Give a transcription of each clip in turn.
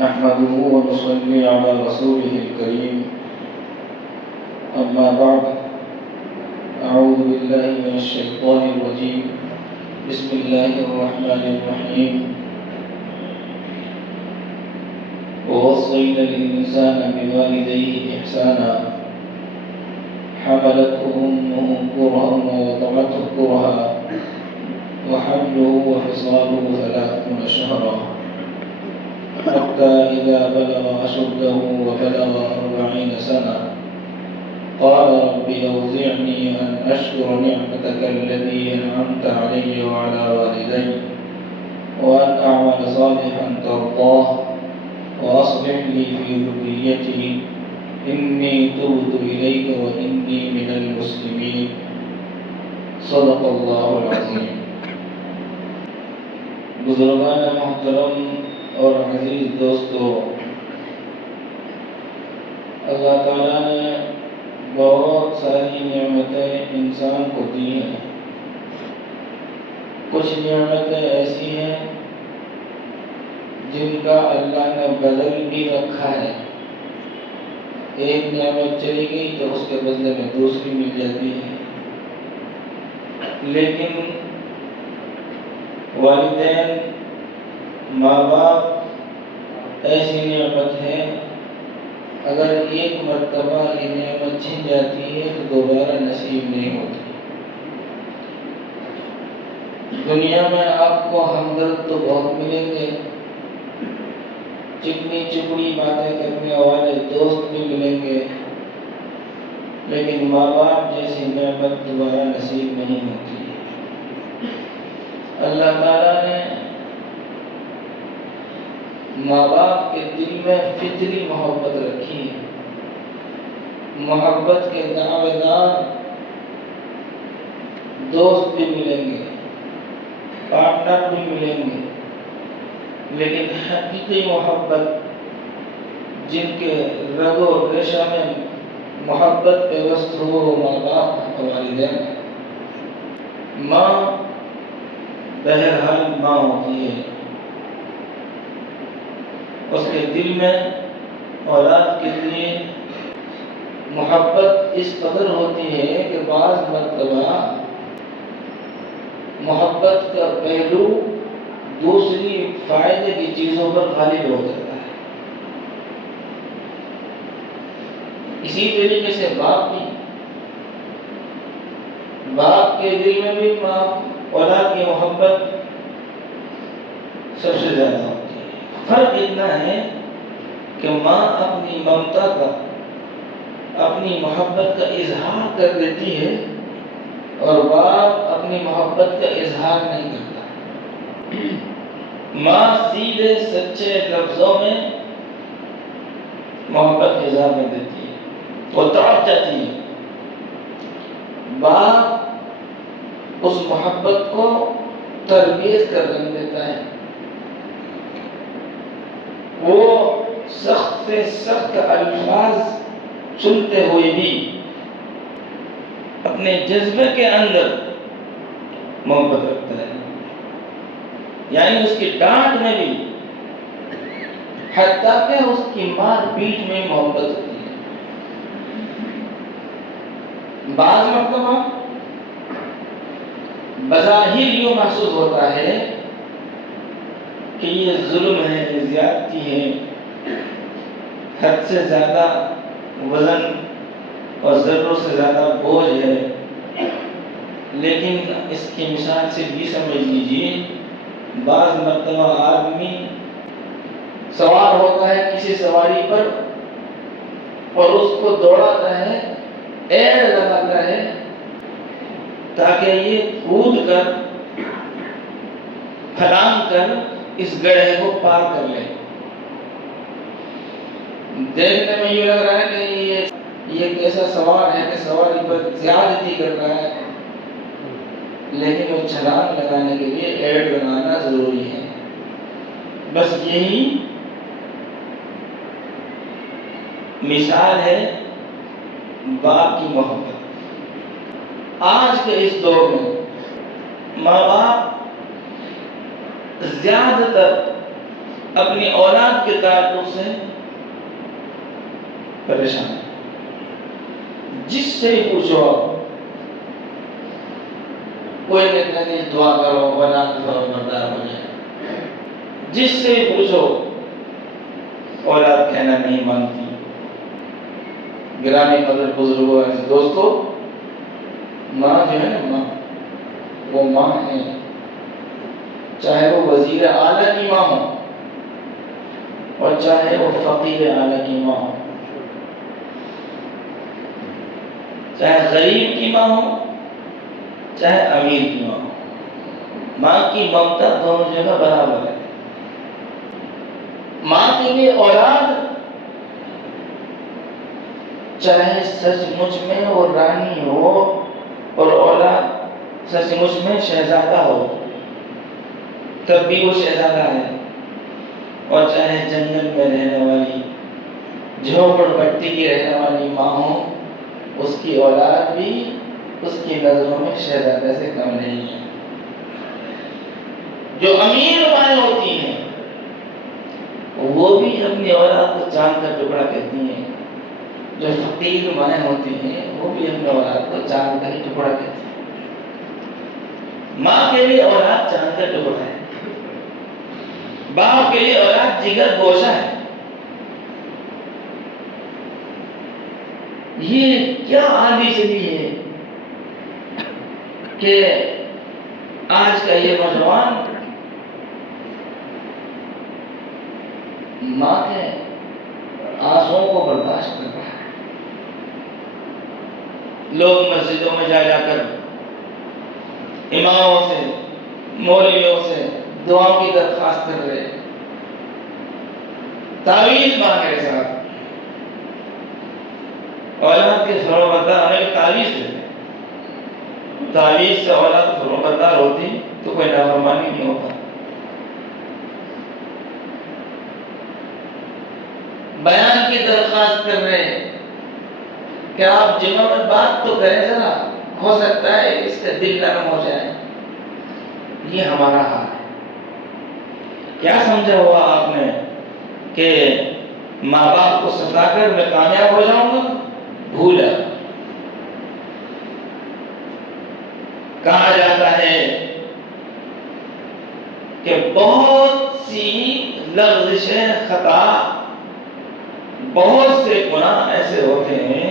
نحمده ونصلي على رسوله الكريم أما بعد أعوذ بالله من الشيطان الرجيم بسم الله الرحمن الرحيم ووصينا الإنسان بوالديه إحسانا حملته أمه كرها ووضعته كرها وحمله وفصاله 30 شهرا حتى إذا بلغ أشده وبلغ 40 سنة قال رب أوزعني أن أشكر نعمتك التي أنعمت علي وعلى والدي وأن أعمل صالحا ترضاه وأصلح لي في ذريتي إني تبت إليك وإني من المسلمين صدق الله العظيم. بزرگان محترم اور عزیز دوستو، اللہ تعالیٰ نے بہت ساری نعمتیں انسان کو دی ہیں. کچھ نعمتیں ایسی ہیں جن کا اللہ نے بدل بھی رکھا ہے. ایک نعمت چلی گئی تو اس کے بدلے میں دوسری مل جاتی ہے. لیکن والدین، ماں باپ ایسی نعمت ہے، اگر ایک مرتبہ یہ نعمت چھن جاتی ہے تو دوبارہ نصیب نہیں ہوتی. دنیا میں آپ کو ہمدرد تو بہت ملیں گے، چکنی چپڑی باتیں کرنے والے دوست بھی ملیں گے، لیکن ماں باپ جیسی نعمت دوبارہ نصیب نہیں ہوتی. اللہ تعالیٰ نے ماں باپ کے دل میں فطری محبت رکھی ہے. محبت کے دعوے دار دوست بھی ملیں گے، پارٹنر بھی ملیں گے، لیکن حقیقی محبت، جن کے رگ و ریشہ میں محبت پیوست ہو، وہ ماں باپ اور والدین. ماں بہرحال ماں ہوتی ہے، اس کے دل میں اولاد کے لیے محبت اس قدر ہوتی ہے کہ بعض مرتبہ محبت کا پہلو دوسری فائدے کی چیزوں پر غالب ہو جاتا ہے. اسی طریقے سے باپ کے دل میں بھی ماں اولاد کی محبت سب سے زیادہ ہوتی ہے. فرق اتنا ہے کہ ماں اپنی ممتا کا، اپنی محبت کا اظہار کر دیتی ہے اور باپ اپنی محبت کا اظہار نہیں کرتا. ماں سیدھے سچے لفظوں میں محبت کا اظہار کر دیتی ہے، وہ تڑپ جاتی ہے. باپ اس محبت کو تربیت کر رنگ دیتا ہے. وہ سخت سے سخت الفاظ سنتے ہوئے بھی اپنے جذبے کے اندر محبت رکھتا ہے. یعنی اس کی ڈانٹ میں بھی، حتیٰ کہ اس کی مار پیٹ میں محبت ہوتی ہے. بعض مرتبہ بظاہر یوں محسوس ہوتا ہے کہ یہ ظلم ہے، یہ زیادتی ہے، حد سے زیادہ وزن اور ضرورت سے زیادہ بوجھ ہے. لیکن اس کی مثال سے یہ سمجھ لیجیے، بعض مرتبہ آدمی سوار ہوتا ہے کسی سواری پر اور اس کو دوڑاتا ہے، ایڑ لگاتا ہے تاکہ یہ کود کر، پھلانگ کر اس گڑھے کو پار کر لے. دیکھنے میں یہ لگ رہا ہے کہ یہ کیسا سوار ہے کہ سواری پر زیادتی کر رہا ہے، لیکن وہ چھلانگ لگانے کے لیے ایڑ لگانا ضروری ہے. بس یہی مثال ہے باپ کی محبت. آج کے اس دور میں ماں باپ زیادہ تر اپنی اولاد کے تعلق سے پریشان ہے. جس سے پوچھو آپ، کوئی کہتا ہے کہ دعا کرو بنا کے فرمانبردار ہو جائے. جس سے پوچھو اولاد کہنا نہیں مانتی. گرامی قدر بزرگوں سے دوستو، ماں جو ہے نا، ماں وہ ماں ہے، چاہے وہ وزیر اعلیٰ کی ماں ہو اور چاہے وہ فقیر اعلیٰ کی ماں ہو، چاہے غریب کی ماں ہو چاہے امیر کی ماں ہو، ماں کی ممتا دونوں جگہ برابر ہے. ماں کے لیے اولاد چاہے سچ مچ میں وہ رانی ہو اور اولاد سچ مچ میں شہزادہ ہو تب بھی وہ شہزادہ ہے، اور چاہے جنگل میں رہنے والی جھوپڑ پٹی کی رہنے والی ماں ہو، اس کی اولاد بھی اس کی نظروں میں شہزادہ سے کم نہیں ہے. جو امیر مائیں ہوتی ہیں وہ بھی اپنی اولاد کو چاند کا ٹکڑا کہتی ہیں، جو فقیر مائیں ہوتی ہیں وہ بھی اپنی اولاد کو چاند کا ہی ٹکڑا کہتی ہیں. ماں کے لیے اولاد چاند کا ٹکڑا ہے، باپ کے لیے اولاد جگر گوشہ ہے. یہ کیا آندھی چلی ہے کہ آج کا یہ نوجوان ماں کے آنسوؤں کو برداشت کر رہا ہے. لوگ مسجدوں میں جا کر اماموں سے مولویوں سے دعاؤں کی درخواست کر رہے، تعویذ مانگ رہے. صاحب اولاد کے فرمانبردار ہونے کی تعویذ دیتے. تعویذ سے اولاد فرمانبردار ہوتی تو کوئی نافرمانی نہیں ہوتا. بیان کی درخواست کر رہے کہ آپ جمعہ میں بات تو کریں، ذرا ہو سکتا ہے اس کا دل نرم ہو جائے. یہ ہمارا حال ہے. کیا سمجھا ہوا آپ نے کہ ماں باپ کو ستا کر میں کامیاب ہو جاؤں گا؟ بھولا. کہا جاتا ہے کہ بہت سی لغزشیں خطا، بہت سے گناہ ایسے ہوتے ہیں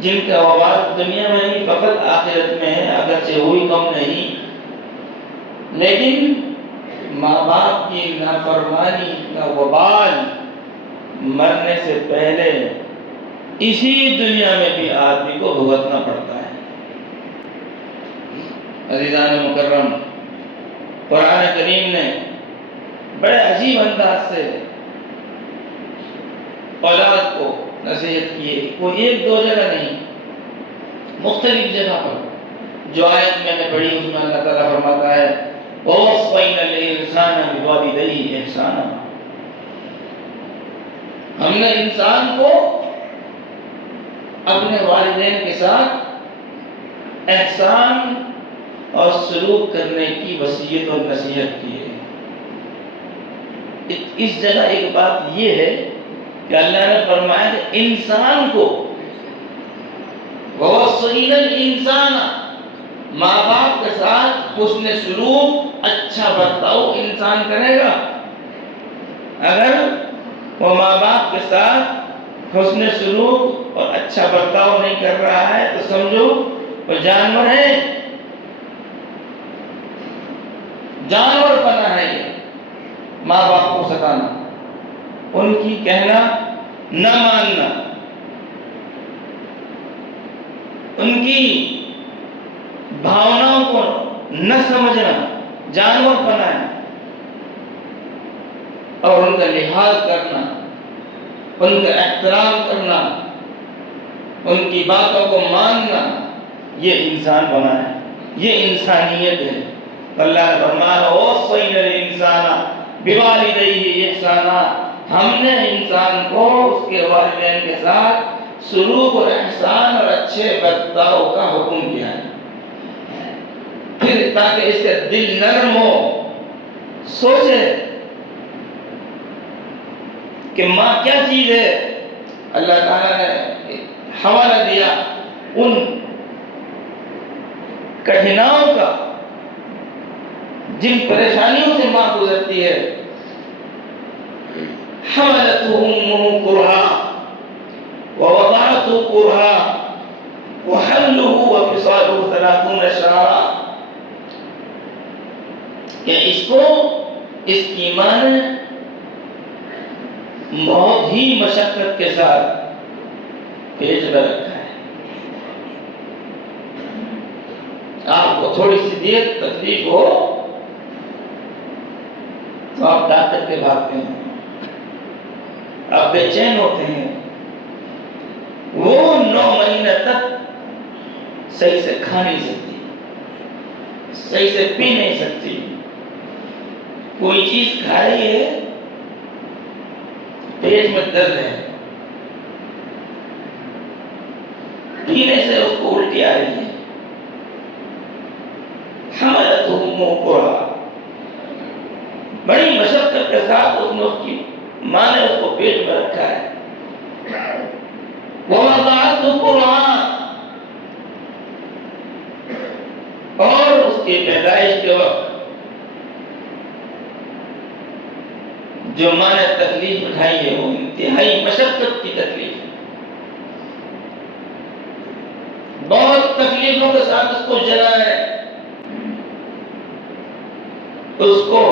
جن کا وبال دنیا میں نہیں فقط آخرت میں ہے، اگرچہ ہوئی کم نہیں، لیکن ماں باپ کی نافرمانی کا وبال مرنے سے پہلے اسی دنیا میں بھی آدمی کو بھگتنا پڑتا ہے. عزیزان مکرم، قرآن کریم نے بڑے عجیب انداز سے اولاد کو نصیحت کی ہے. کوئی ایک دو جگہ نہیں، مختلف جگہ پر. جو آیت میں نے پڑھی اس میں اللہ تعالیٰ فرماتا ہے وَوَصَّيْنَا الْإِنسَانَ بِوَالِدَيْهِ إِحْسَانًا. ہم نے انسان کو اپنے والدین کے ساتھ احسان اور سلوک کرنے کی وصیت اور نصیحت کی ہے. اس جگہ ایک بات یہ ہے کہ اللہ نے فرمایا کہ انسان کو وَوَصَّيْنَا الْإِنسَانَ، ماں باپ کے ساتھ حسن سلوک، اچھا برتاؤ انسان کرے گا. اگر وہ ماں باپ کے ساتھ حسن سلوک اور اچھا برتاؤ نہیں کر رہا ہے تو سمجھو وہ جانور ہے، جانور بنا ہے. یہ ماں باپ کو ستانا، ان کی کہنا نہ ماننا، ان کی بھاوناؤں کو نہ سمجھنا، جانور بنا ہے. اور ان کا لحاظ کرنا، ان کا احترام کرنا، ان کی باتوں کو ماننا، یہ انسان بنا ہے، یہ انسانیت ہے. اللہ نے فرمایا وَوَصَّيْنَا الْإِنسَانَ بِوَالِدَيْهِ إِحْسَانًا. ہم نے انسان کو اس کے والدین کے ساتھ سلوک اور احسان اور اچھے برتاؤ کا حکم کیا ہے. پھر تاکہ اس کا دل نرم ہو، سوچے کہ ماں کیا چیز ہے، اللہ تعالیٰ نے حوالہ دیا ان کٹھناؤں کا جن پریشانیوں سے ماں گزرتی ہے. حملته أمه كرها ووضعته كرها وحمله وفصاله 30 شهرا، کہ اس کو اس کی ماں نے بہت ہی مشقت کے ساتھ پیٹ میں رکھا ہے. آپ کو تھوڑی سی دیر تکلیف ہو تو آپ ڈاکٹر کے بھاگتے ہیں، آپ بے چین ہوتے ہیں. وہ 9 مہینے تک صحیح سے کھا نہیں سکتی، صحیح سے پی نہیں سکتی. کوئی چیز کھا رہی ہے، پیٹ میں درد ہے، پینے سے اس کو الٹی آ رہی ہے. حملته أمه كرها، بڑی مشقت کے ساتھ اس کی ماں نے اس کو پیٹ میں رکھا ہے. ووضعته كرها، اور اس کی پیدائش کے وقت جو ماں نے تکلیف اٹھائی ہے وہ انتہائی مشقت کی تکلیف ہے. بہت تکلیفوں کے ساتھ اس کو جنا ہے. اس کو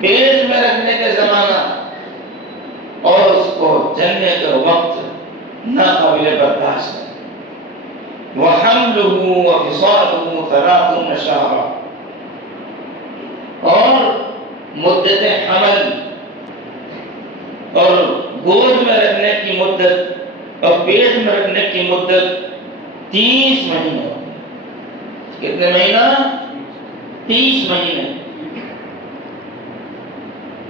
پیٹ میں رکھنے کے زمانہ اور اس کو جننے کے وقت ناقابل برداشت ہے. وَحَمْلُهُ وَفِصَالُهُ 30 شهرا، اور مدت حمل اور گود میں رکھنے کی مدت اور پیٹ میں رکھنے کی مدت 30 مہینے. کتنے مہینہ؟ 30 مہینے.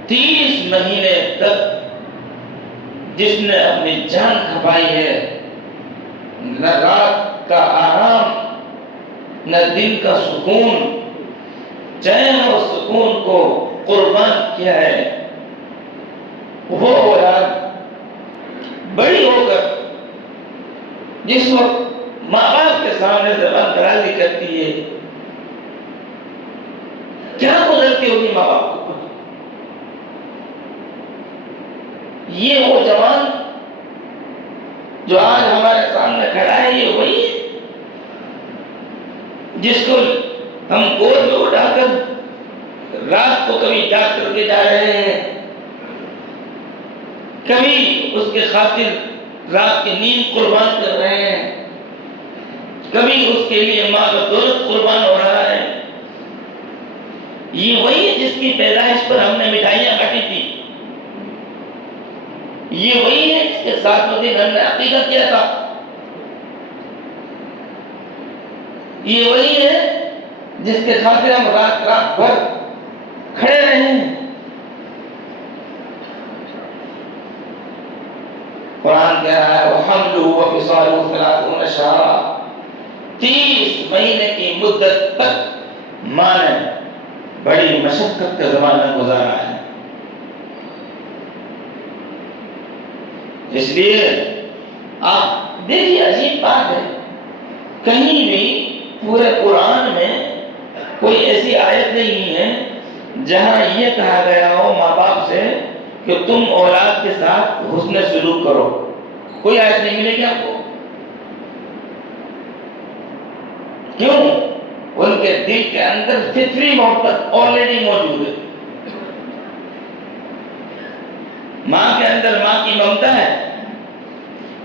30 مہینے تک جس نے اپنی جان کھپائی ہے، نہ رات کا آرام نہ دن کا سکون، چین اور سکون کو قربان کیا ہے، وہ اولاد بڑی ہو کر جس وقت ماں باپ کے سامنے زبان درازی کرتی ہے، کیا گزرتی ہوگی ماں باپ کو. یہ وہ جوان جو آج ہمارے سامنے کھڑا ہے، یہ وہی ہے جس کو ہم گود میں اٹھا کر رات کو کبھی جاگ کر کے جا رہے ہیں، کبھی اس کے خاطر رات کی نیند قربان کر رہے ہیں، کبھی اس کے لیے ماں کا دولت قربان ہو رہا ہے. یہ وہی ہے جس کی پیدائش پر ہم نے مٹھائیاں کاٹی تھی. یہ وہی ہے جس کے 7 دن ہم نے عقیقہ کیا تھا. یہ وہی ہے جس کے خاطر ہم رات بھر کھڑے رہے ہیں. قرآن کہہ رہا ہے وَحَمْلُهُ وَفِصَالُهُ 30 شهرا، 30 مہینے کی مدت تک ماں نے بڑی مشقت کا زمانہ گزارا ہے. اس لیے آپ دیکھیے عجیب بات ہے، کہیں بھی پورے قرآن میں کوئی ایسی آیت نہیں ہے جہاں یہ کہا گیا ہو ماں باپ سے کہ تم اولاد کے ساتھ حسن سلوک کرو. کوئی آیت نہیں ملے گی آپ کو. کیوں؟ ان کے دل کے اندر فطری محبت آلریڈی موجود ہے. ماں کے اندر ماں کی ممتا ہے،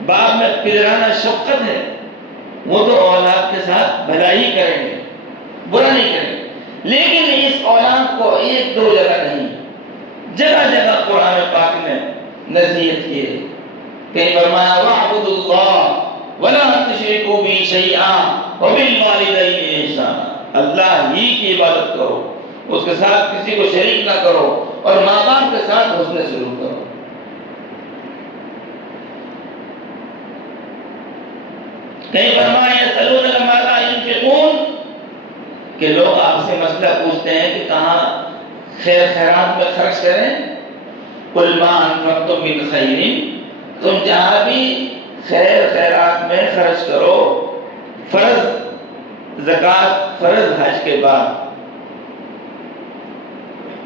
باپ میں پدرانہ شفقت ہے. وہ تو اولاد کے ساتھ بھلائی کریں گے، برا نہیں کریں گے. لیکن اس اولاد کو 1-2 جگہ نہیں، جگہ جگہ قرآن پاک میں نصیحت کی ہے. کہیں فرمایا وَاعْبُدُوا اللَّهَ وَلَا تُشْرِكُوا بِهِ شَيْئًا وَبِالْوَالِدَيْنِ إِحْسَانًا. اللہ ہی کی عبادت کرو، اس کے ساتھ کسی کو شریک نہ کرو، اور ماں باپ کے ساتھ حسن سلوک کرو. کہیں فرمایا يَسْأَلُونَكَ مَاذَا يُنْفِقُونَ، کہ لوگ آپ سے مسئلہ پوچھتے ہیں کہ کہاں خیر خیرات میں خرچ کریں. قل ما انفقتم من خیر، تم جہاں بھی خیر خیرات میں خرچ کرو، فرض زکوٰۃ، فرض حج کے بعد،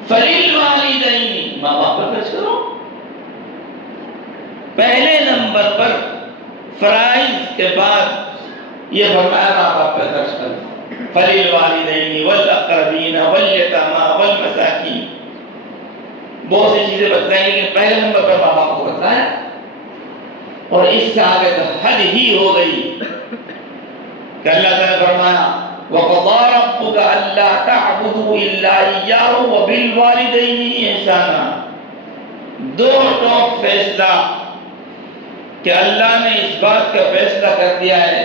فللوالدین، ماں باپ پر خرچ کرو. پہلے نمبر پر فرائض کے بعد یہ فرمایا ماں باپ پر خرچ کرو. فللوالدین والاقربین والیتامی والمساکین، بہت سی چیزیں بتلائیں لیکن پہلے نمبر پر ماں باپ کو بتلایا، اور اس سے آگے تو حد ہی ہو گئی کہ اللہ تعالیٰ نے فرمایا وَقَضَىٰ رَبُّكَ أَلَّا تَعْبُدُوا إِلَّا إِيَّاهُ وَبِالْوَالِدَيْنِ إِحْسَانًا. دو ٹوک فیصلہ کہ اللہ نے اس بات کا فیصلہ کر دیا ہے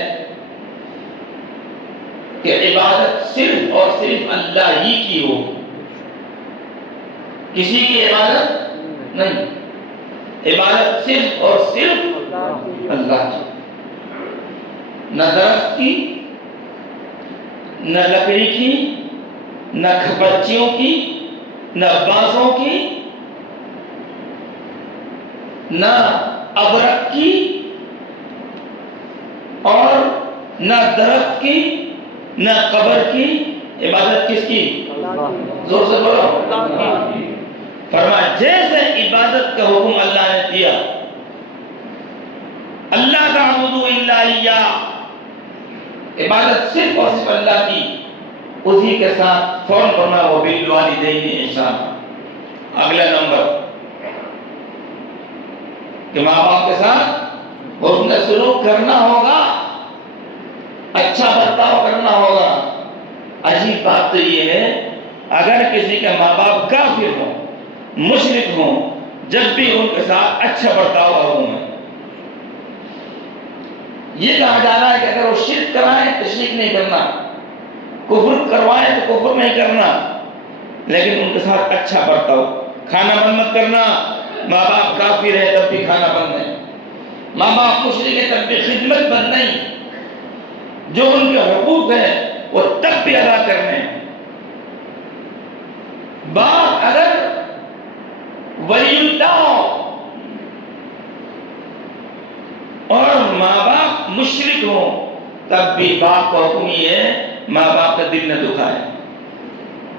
کہ عبادت صرف اور صرف اللہ ہی کی ہو، کسی کی عبادت نہیں، عبادت صرف اور صرف اللہ کی. نہ درخت کی، نہ لکڑی کی، نہ کھپچیوں کی، نہ بانسوں کی، نہ ابرک کی، اور نہ درخت کی، نہ قبر کی. عبادت کس کی؟ زور سے بولو. فرمایا جیسے عبادت کا حکم اللہ نے دیا، اللہ تعبدوا الا اياه، عبادت صرف اور صرف اللہ کی، اسی کے ساتھ فوراً فرمایا وبالوالدین احسانا. اگلا نمبر کہ ماں باپ کے ساتھ حسن سلوک کرنا ہوگا، اچھا برتاؤ کرنا ہوگا. عجیب بات تو یہ ہے، اگر کسی کے ماں باپ کافر ہوں، مشرک ہوں، جب بھی ان کے ساتھ اچھا برتاؤ کا حکم ہے. یہ کہا جا رہا ہے کہ اگر وہ شرک کرائیں تو شرک نہیں کرنا، کفر کروائیں تو کفر نہیں کرنا، لیکن ان کے ساتھ اچھا برتاؤ. کھانا بند مت کرنا، ماں باپ کافر ہے تب بھی کھانا بند نہیں، ماں باپ مشرک ہے تب بھی خدمت بند نہیں، جو ان کے حقوق ہیں وہ تب بھی ادا کرنے. باپ اگر ولی اللہ اور ماں باپ مشرک ہوں تب بھی باپ کا حکم یہ ہے ماں باپ کا دل نہ دکھائے.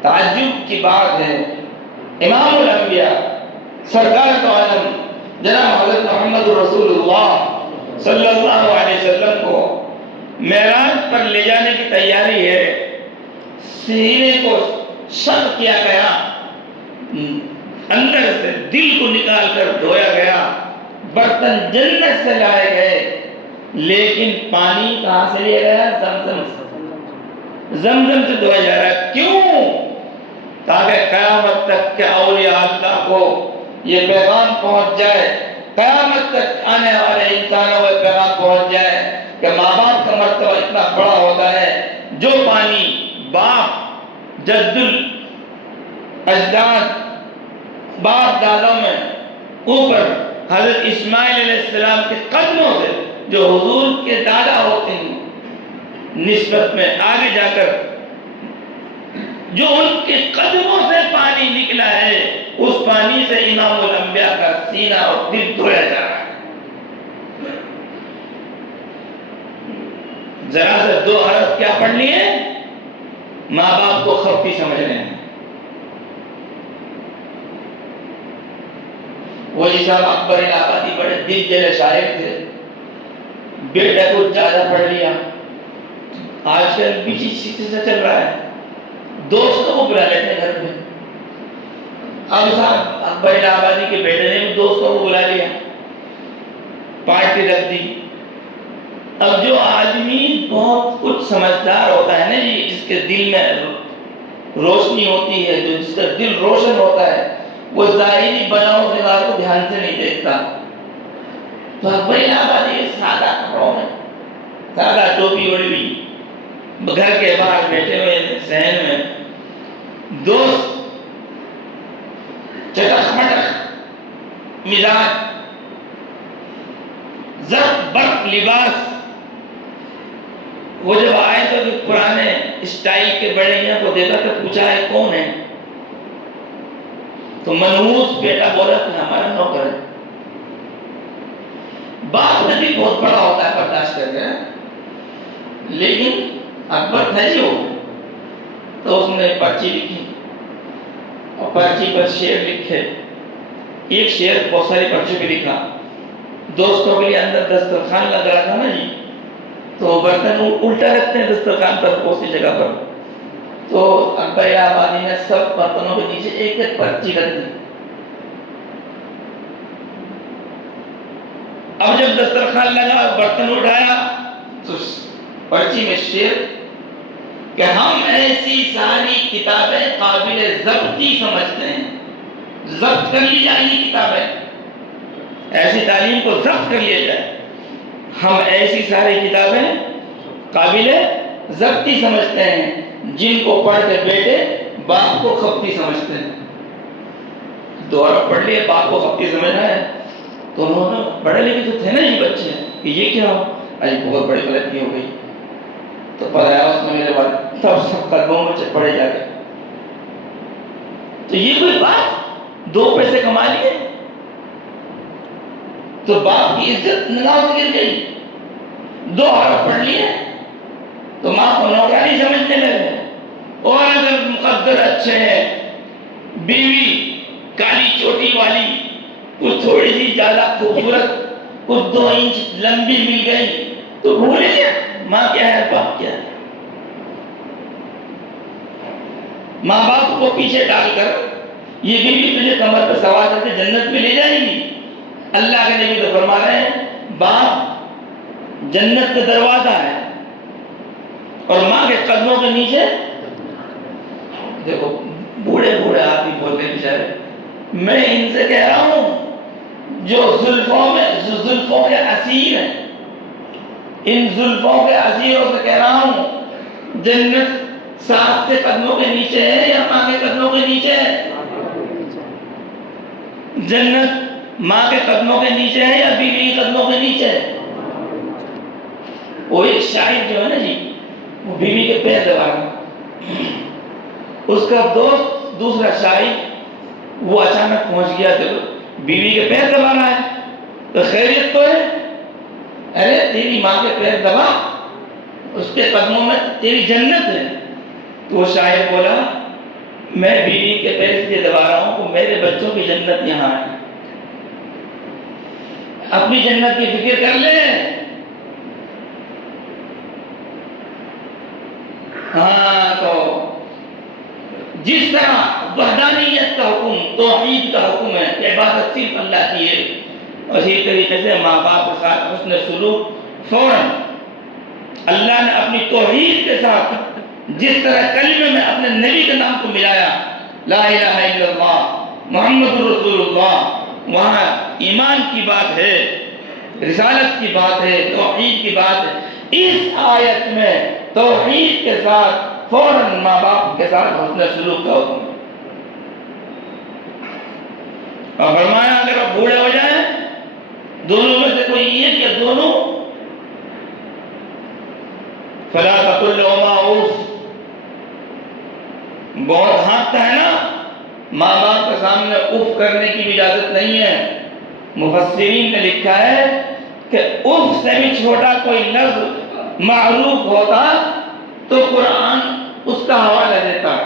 تعجب کی بات ہے، امام الانبیاء سرکار تو عالم جناب حضرت محمد رسول اللہ صلی اللہ علیہ وسلم کو معراج پر لے جانے کی تیاری ہے. سینے کو شق کیا گیا، اندر سے دل کو نکال کر دھویا گیا، برتن جنت سے لائے گئے، لیکن پانی کہاں سے لیا گیا؟ زمزم سے دھویا جا رہا ہے. کیوں؟ تاکہ قیامت تک کے اولیاء اللہ کو یہ پیغام پہنچ جائے، قیامت تک آنے والے انسانوں کو یہ پیغام پہنچ جائے کہ ماں باپ کا مرتبہ اتنا بڑا ہوتا ہے. جو پانی باپ جد الاجداد باپ دادوں میں اوپر حضرت اسماعیل علیہ السلام کے قدموں سے، جو حضور کے دادا ہوتے ہیں، نسبت میں آگے جا کر جو ان کے قدموں سے پانی نکلا ہے، اس پانی سے امام الانبیاء کا سینہ اور دل دھویا جا رہا ہے. ذرا سے دو حرف کیا پڑھ لیے؟ ماں باپ کو خفتی سمجھ رہے ہیں. وہی صاحب اکبر الہآبادی بڑے دل جلے شاعر تھے، بیٹا کو زیادہ پڑھ لیا. آج کل بھی چیز سے چل رہا ہے، دوستوں کو بلا لیتے ہیں گھر میں. اب صاحب اکبر الہآبادی کے بیٹے نے بھی دوستوں کو بلا لیا، پارٹی رکھ دی. اب جو آدمی بہت کچھ سمجھدار ہوتا ہے نا جی، جس کے دل میں روشنی ہوتی ہے، جو جس کا دل روشن ہوتا ہے، وہ ظاہری بناؤ کردار کو دھیان سے نہیں دیکھتا. تو اکبر الہآبادی سادہ کپڑوں میں، سادہ ٹوپی اوڑھی ہوئی، گھر کے باہر بیٹھے ہوئے صحن میں، دوست چٹخ مٹخ مزاج، زرق برق لباس. وہ جب آئے تو پرانے اسٹائل کے بڑے میاں کو دیکھا تو پوچھا ہے کون ہے؟ تو منحوس بیٹا بولا کہ ہمارا نوکر ہے. باپ نے بھی بہت بڑا ہوتا ہے برداشت کر گیا, لیکن اکبر تھا جی وہ, تو اس نے پرچی لکھی اور پرچی پر شعر لکھے. ایک شعر بہت ساری پرچیوں پہ لکھا. دوستوں کے لیے اندر دسترخوان لگ رہا تھا نا جی, تو برتن الٹا رکھتے ہیں دسترخوان پر اسی جگہ پر, تو اکبر آبادی نے سب برتنوں کے نیچے ایک ایک پرچی رکھ دی. اب جب دسترخوان لگا برتن اٹھایا تو پرچی میں شعر کہ ہم ایسی ساری کتابیں قابل ضبطی سمجھتے ہیں. ضبط کر لی جائیں گی کتابیں, ایسی تعلیم کو ضبط کر لیا جائے. ہم ایسی ساری کتابیں قابل ضبطی سمجھتے ہیں جن کو پڑھ کے بیٹے باپ کو خپتی سمجھتے ہیں. دوبارہ پڑھ لیے باپ کو خپتی سمجھنا ہے, تو انہوں نے پڑھے لکھے تو تھے نا یہ بچے کہ یہ کیا ہو, آج بہت بڑی غلطی ہو گئی. تو پڑھایا اس نے میرے بعد تب سب قدموں میں پڑھے جا گئے. تو یہ کوئی بات, 2 پیسے کما لیے تو باپ کی عزت نگاہ سے گر گئی. 2 حرف پڑھ لیے تو ماں کو نوکرانی سمجھنے لگے. اور اگر مقدر اچھے ہیں, بیوی کالی چوٹی والی, کچھ تھوڑی سی زیادہ خوبصورت, کچھ 2 انچ لمبی مل گئی تو بھول گیا ماں کیا ہے باپ کیا ہے. ماں باپ کو پیچھے ڈال کر یہ بیوی تجھے کمر پر سوار کر کے جنت میں لے جائے گی. اللہ کے نبی تو فرما رہے ہیں باپ جنت کا دروازہ ہے اور ماں کے قدموں کے نیچے. دیکھو بوڑھے بوڑھے آدمی بولتے ہیں بیچارے, میں ان سے کہہ رہا ہوں جو زلفوں کے اسیر ہیں, ان زلفوں کے اسیروں سے کہہ رہا ہوں جنت ساتھ کے قدموں کے نیچے ہے یا ماں کے قدموں کے نیچے ہے؟ جنت ماں کے قدموں کے نیچے ہے یا بیوی کے قدموں کے نیچے ہے؟ وہ ایک شاعر جو ہے نا جی, وہ بیوی کے پیر دبا رہا, اس کا دوست دوسرا شاعر وہ اچانک پہنچ گیا تو بیوی کے پیر دبا رہا ہے, تو خیریت تو ہے, ارے تیری ماں کے پیر دبا, اس کے قدموں میں تیری جنت ہے. تو وہ شاعر بولا میں بیوی کے پیر سے دبا رہا ہوں کہ میرے بچوں کی جنت یہاں ہے, اپنی جنت کی فکر کر لے. ہاں, تو جس طرح وحدانیت کا حکم, توحید کا حکم ہے کہ عبادت صرف اللہ کی ہے, اسی طریقے سے ماں باپ کے ساتھ حسن سلوک فوراً اللہ نے اپنی توحید کے ساتھ جس طرح کلمے میں اپنے نبی کے نام کو ملایا, لا الہ الا اللہ محمد رسول اللہ, وہاں ایمان کی بات ہے, رسالت کی بات ہے, توحید کی بات ہے. اس آیت میں توحید کے ساتھ فوراً ماں باپ کے ساتھ حسن سلوک کا حکم ہے. اور فرمایا اگر آپ بوڑھے ہو جائیں, دونوں میں سے کوئی ایک یا دونوں, فلا تقل لهما اف, بہت ہانکتا ہے نا, ماں باپ کے سامنے اف کرنے کی بھی اجازت نہیں ہے. مفسرین نے لکھا ہے کہ اف سے بھی چھوٹا کوئی لفظ معروف ہوتا تو قرآن اس کا حوالہ دیتا.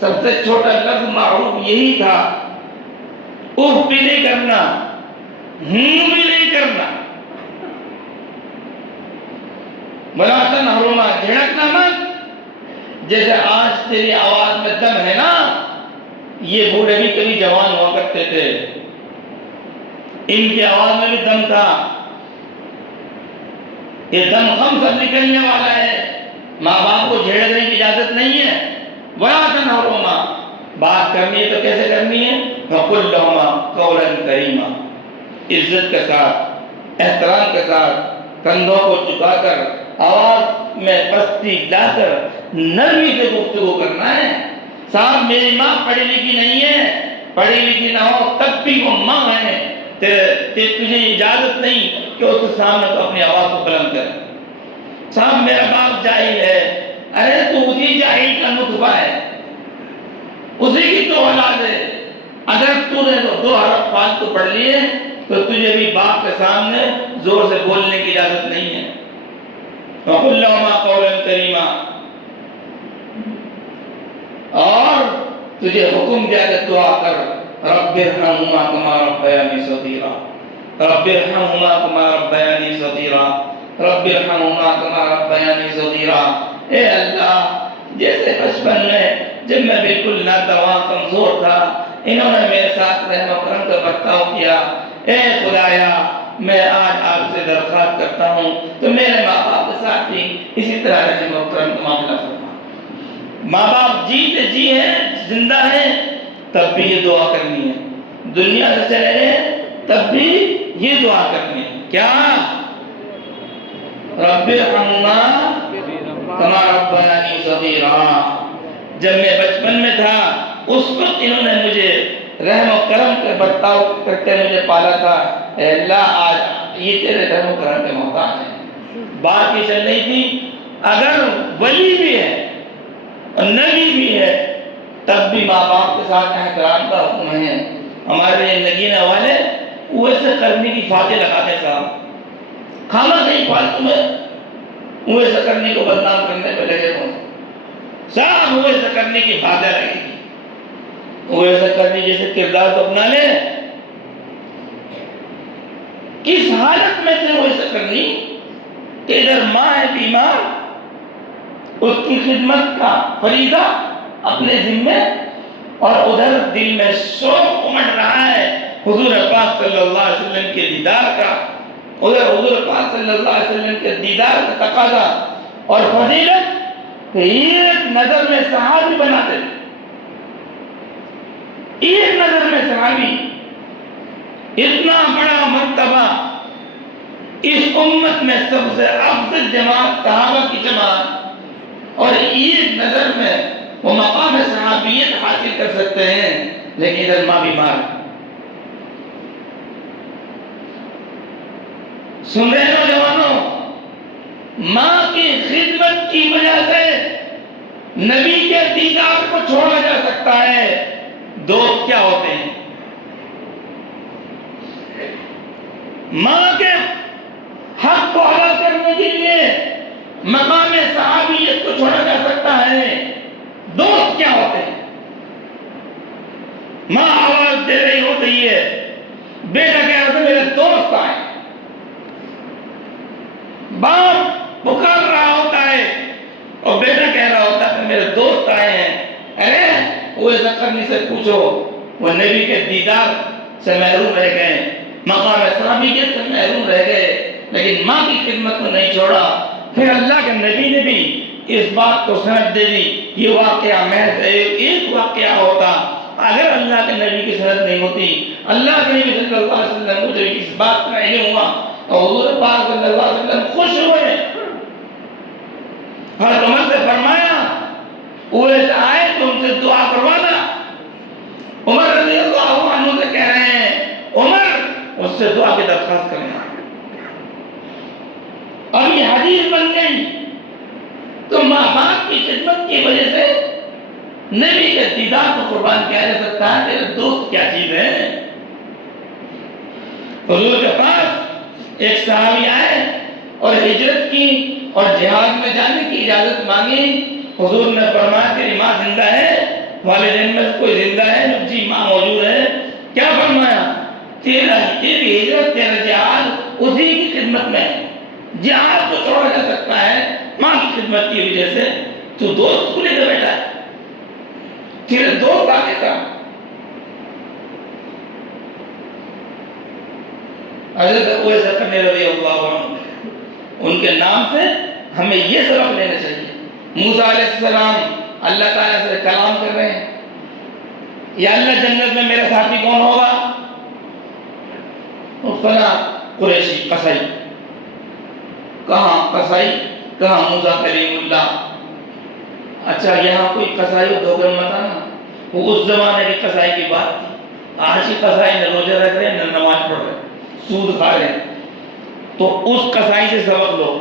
سب سے چھوٹا لفظ معروف یہی تھا, اف بھی نہیں کرنا, بھی نہیں کرنا. بلا تنہرما, جھڑکنا مت. جیسے آج تیری آواز میں دم ہے نا, یہ بوڑھے بھی کبھی جوان ہوا کرتے تھے, ان کی آواز میں بھی دم تھا. یہ دم ہم سب نکلنے والا ہے. ماں باپ کو جھیڑنے کی اجازت نہیں ہے. بلا تنہرما, بات کرنی ہے تو کیسے کرنی ہے؟ فقل لهما قولا کریما, عزت کے ساتھ, احترام کے ساتھ, کندھوں کو چکا کر, آواز میں پستی لا کر نرمی سے گفتگو کرنا ہے. صاحب میری ماں پڑھی لکھی نہیں ہے, پڑھی لکھی نہ ہو تب بھی وہ ماں ہے, تجھے اجازت نہیں کہ اس کے سامنے تو اپنی آواز کو بلند کر. صاحب میرا باپ جاہل ہے, ارے تو اسی جاہل کا نطفہ ہے, اسی کی تو اولاد ہے, اگر تو نے 2 حرف فالتو پڑھ لیے تو تجھے بھی باپ کے سامنے زور سے بولنے کی اجازت نہیں ہے. وَقُلْ لَهُمَا قَوْلًا كَرِيمًا. اور تجھے حکم دیا کہ دعا کر رب ارحمهما كما ربياني صغيرا رب ارحمهما كما ربياني صغيرا رب ارحمهما كما ربياني صغيرا. اے اللہ جیسے بچپن میں جب میں بالکل ناتواں کمزور تھا انہوں نے میرے ساتھ رحم و کرم کا برتاؤ کیا، اے خدایا میں آج آپ سے درخواست کرتا ہوں تو میرے ماں باپ کے ساتھ بھی اسی طرح رحم و کرم کا معاملہ فرما. ماں باپ جیتے جی ہیں، زندہ ہیں، تب بھی یہ دعا کرنی ہے. دنیا سے چلے گئے تب بھی یہ دعا کرنی ہے. کیا؟ رب ارحمہما کما ربیانی صغیرا. جب میں بچپن میں تھا اس وقت انہوں نے مجھے رحم و کرم کے برتاؤ کر کے مجھے پالا تھا. اے اللہ آج یہ تیرے رحم و کرم کے محتاج ہیں. بات یہ چل رہی تھی اگر ولی بھی ہے اور نبی بھی ہے تب بھی ماں باپ کے ساتھ احترام کا حکم ہے. ہمارے نگینے والے ویسے کرنے کی فاتح لگاتے صاحب کھانا کہیں فالتو میں ویسے کرنے کو بدنام کرنے پہ لگے ہوں صاحب. ویسے کرنے کی فاتح لگے گی. ویسے کرنے جیسے کردار تو اپنا لے. کس حالت میں سے ویسے کرنی کہ ادھر ماں ہے بیمار اس کی خدمت کا فریضہ اپنے ذمے اور ادھر دل میں شوق امڑ رہا ہے حضور پاک صلی اللہ علیہ وسلم کے دیدار کا. ادھر حضور پاک صلی اللہ علیہ وسلم کے دیدار کا تقاضا اور فضیلت کہ ایک نظر میں صحابی بناتے تھے. ایک نظر میں صحابی اتنا بڑا مرتبہ اس امت میں سب سے افضل جماعت صحابہ کی جماعت اور ایک نظر میں وہ مقام صحابیت حاصل کر سکتے ہیں. لیکن ادھر ماں بیمار ہے. سن رہے نوجوانوں، ماں کی خدمت کی وجہ سے نبی کے دیدار کو چھوڑا جا سکتا ہے. دوست کیا ہوتے ہیں؟ ماں کے حق کو ادا کرنے کے لیے مقام صحابیت کو چھوڑا جا سکتا ہے. دوست کیا ہوتے ہیں؟ ماں آواز دے رہی ہوتی ہے، بیٹا کہہ رہا تھا میرے دوست آئے. باپ پکار رہا ہوتا ہے اور بیٹا کہہ رہا ہوتا ہے کہ میرے دوست آئے ہیں. ارے وہ ایسا کرنے سے پوچھو وہ نبی کے دیدار سے محروم رہ گئے، مقام صحابیت سے محروم رہ گئے، لیکن ماں کی خدمت کو نہیں چھوڑا. پھر اللہ کے نبی نے بھی اس بات کو سند دے دی. یہ واقعہ محض ایک واقعہ ہوتا. اگر اللہ کے نبی کی سند نہیں ہوتی، اللہ کے نبی صلی اللہ علیہ وسلم کو جب اس بات کا علم ہوا اور حضور پاک صلی اللہ علیہ وسلم خوش ہوئے اور عمر سے فرمایا وہ آئے تو ان سے دعا کروانا. عمر رضی اللہ عنہ سے کہہ رہے ہیں عمر اس سے دعا کی درخواست کرنا. اور یہ حدیث بن گئی. تو ماں باپ کی خدمت کی وجہ سے نبی کے دیدار کو قربان کیا جا سکتا ہے. تیرے دوست کیا چیز ہے؟ حضور کے پاس ایک صحابی آئے اور ہجرت کی اور جہاد میں جانے کی اجازت مانگی. حضور نے فرمایا تیری ماں زندہ ہے؟ والدین میں سے کوئی زندہ ہے؟ جی ماں موجود ہے. کیا فرمایا؟ تیری ہجرت تیرا جہاد اسی کی خدمت میں ہے. جہاد کو چھوڑا جا سکتا ہے ماں کی خدمت کی وجہ سے. تو دوست کو لے کے بیٹھا ہے، تیرے دوست آگے تھا. حضرت ابو ذر رضی اللہ عنہ ان کے نام سے ہمیں یہ سبق لینا چاہیے. موسیٰ علیہ السلام اللہ تعالیٰ سے کلام کر رہے ہیں، یا اللہ جنت میں میرا ساتھی کون ہوگا؟ فلاں قریشی قصائی. کہاں قصائی؟ کہاں موسیٰ کلیم اللہ. اچھا یہاں کوئی قصائی دھوکے مت آنا. وہ اس زمانے کی قصائی کی بات تھی. آج کی قصائی نہ روزہ رکھ رہے نہ نماز پڑھ رہے، سود کھا رہے. تو اس قصائی سے سبق لو.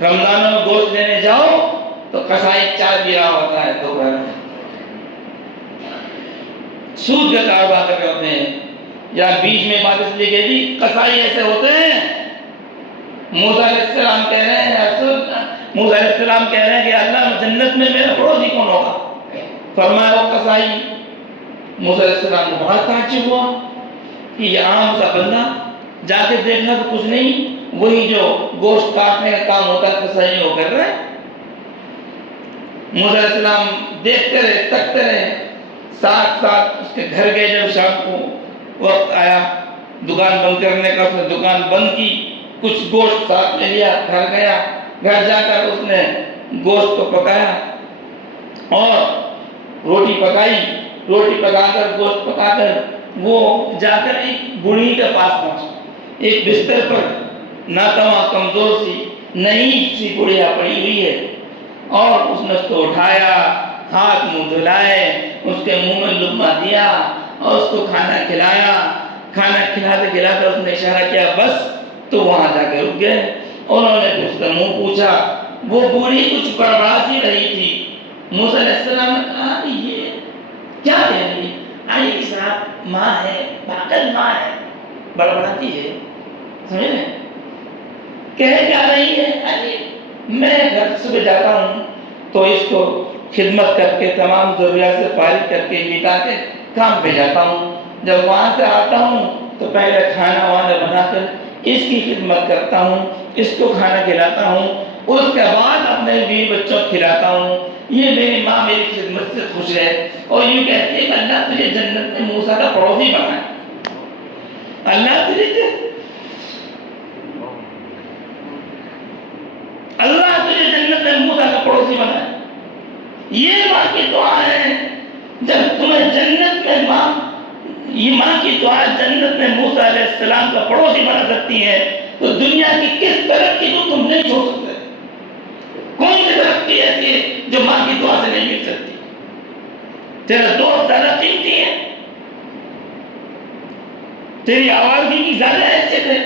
رمضانوں میں گوشت لینے جاؤ تو قصائی چار گرا ہوتا ہے. تو سود کا کاروبار کر رہے ہوتے ہیں، یا بیچ میں بات اس لیے کہہ دی، قصائی ایسے ہوتے ہیں۔ موسیٰ علیہ السلام کہہ رہے ہیں، موسیٰ علیہ السلام کہہ رہے ہیں کہ اللہ جنت میں میرا پڑوسی کون ہوگا؟ فرمایا وہ قصائی۔ موسیٰ علیہ السلام کو بہت تعجب ہوا کہ یہ عام سا بندہ، جا کے دیکھنا تو کچھ نہیں، وہی جو گوشت کاٹنے کا کام ہوتا ہے قصائی وہ کر رہے ہیں۔ موسیٰ علیہ السلام دیکھتے رہے، تکتے رہے، ساتھ ساتھ اس کے گھر گئے۔ جب شام کو وقت آیا دکان بند کرنے کا، اس نے دکان بند کی، کچھ گوشت ساتھ لے لیا، گھر گیا، گھر جا کر اس نے گوشت کو پکایا اور روٹی پکائی، روٹی پکا کر گوشت پکا کر وہ جا کر ایک بوڑھی کے پاس پہنچا، ایک بستر پر ناتواں کمزور سی نئی سی بڑھیا پڑی ہوئی ہے، اور اس نے اس کو اٹھایا، ہاتھ منہ دھلائے، اس کے منہ میں لقمہ دیا اور اس کو کھانا کھلایا۔ کھانا کھلاتے کھلاتے اس نے اشارہ کیا بس، تو وہاں جا کے رک گئے۔ انہوں نے اس کا منہ پوچھا، وہ بوڑھی کچھ بڑبڑاتی رہی تھی۔ موسیٰ علیہ السلام نے کہا یہ کیا کہہ رہی ہے؟ آئی صاحب ماں ہے، پاگل ماں ہے، بڑبڑاتی ہے، سمجھ رہے ہیں؟ کہہ کیا رہی ہے؟ ارے میں گھر صبح جاتا ہوں تو اس کو خدمت کر کے تمام ضروریات سے فارغ کر کے مٹا کے کام پہ جاتا ہوں، جب وہاں سے آتا ہوں تو پہلے کھانا وانا بنا کر اس کی خدمت کرتا ہوں، اس کو کھانا کھلاتا ہوں، اس کے بعد اپنے بیوی بچوں کو کھلاتا ہوں۔ یہ میری ماں میری خدمت سے خوش ہے، اور یہ کہتی ہے کہ اللہ تجھے جنت میں موسیٰ کا پڑوسی بنائے، اللہ تجھے جنت میں موسیٰ کا پڑوسی بنائے۔ یہ ماں کی دعا ہے، جب تمہیں جنت میں یہ ماں کی دعا جنت میں موسیٰ علیہ السلام کا پڑوسی بنا سکتی ہے، تو دنیا کی کس ترقی کو تم نہیں چھوڑ سکتے؟ کون سی ترقی ایسی ہے جو ماں کی دعا سے نہیں مل سکتی؟ تیرا دوست زیادہ قیمتی ہے، تیری آوازگی کی زیادہ حیثیت ہے؟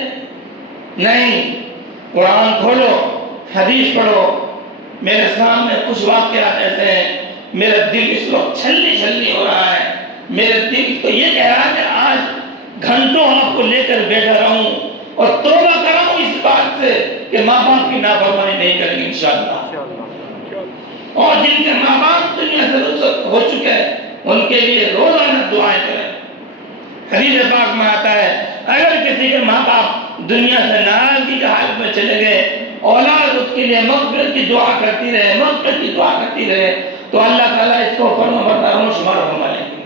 نہیں، قرآن کھولو، حدیث پڑھو۔ میرے سامنے کچھ واقعات ایسے ہیں، میرا دل اس وقت چھلنی چھلنی ہو رہا ہے، میرا دل تو یہ کہہ رہا ہے کہ آج گھنٹوں آپ کو لے کر بیٹھا رہوں اور توبہ کروں اس بات سے کہ ماں باپ کی نافرمانی نہیں کریں گے انشاءاللہ۔ اور جن کے ماں باپ دنیا سے رخصت ہو چکے ہیں ان کے لیے روزانہ دعائیں کریں۔ حدیث پاک میں آتا ہے اگر کسی کے ماں باپ دنیا سے ناراضگی کے حالت میں چلے گئے، اولاد اس کے لیے مغفرت کی دعا کرتی رہے، مغفرت کی دعا کرتی رہے، تو اللہ تعالیٰ اس کو فرما برداروں میں شمار فرما لیں گے۔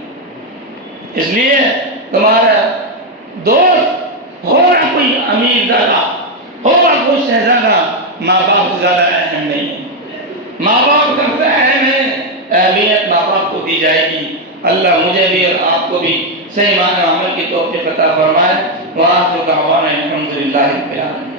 اس لیے تمہارا دوست ہوگا کوئی امیر زادہ، ہوگا کوئی شہزادہ، ماں باپ سے زیادہ اہم نہیں ہے۔ ماں باپ سب سے اہم ہے، اہمیت ماں باپ کو دی جائے گی۔ اللہ مجھے بھی اور آپ کو بھی صحیح معنی عمل کی توفیق عطا فرمائے۔ وآخر دعوانا الحمدللہ رب العالمین۔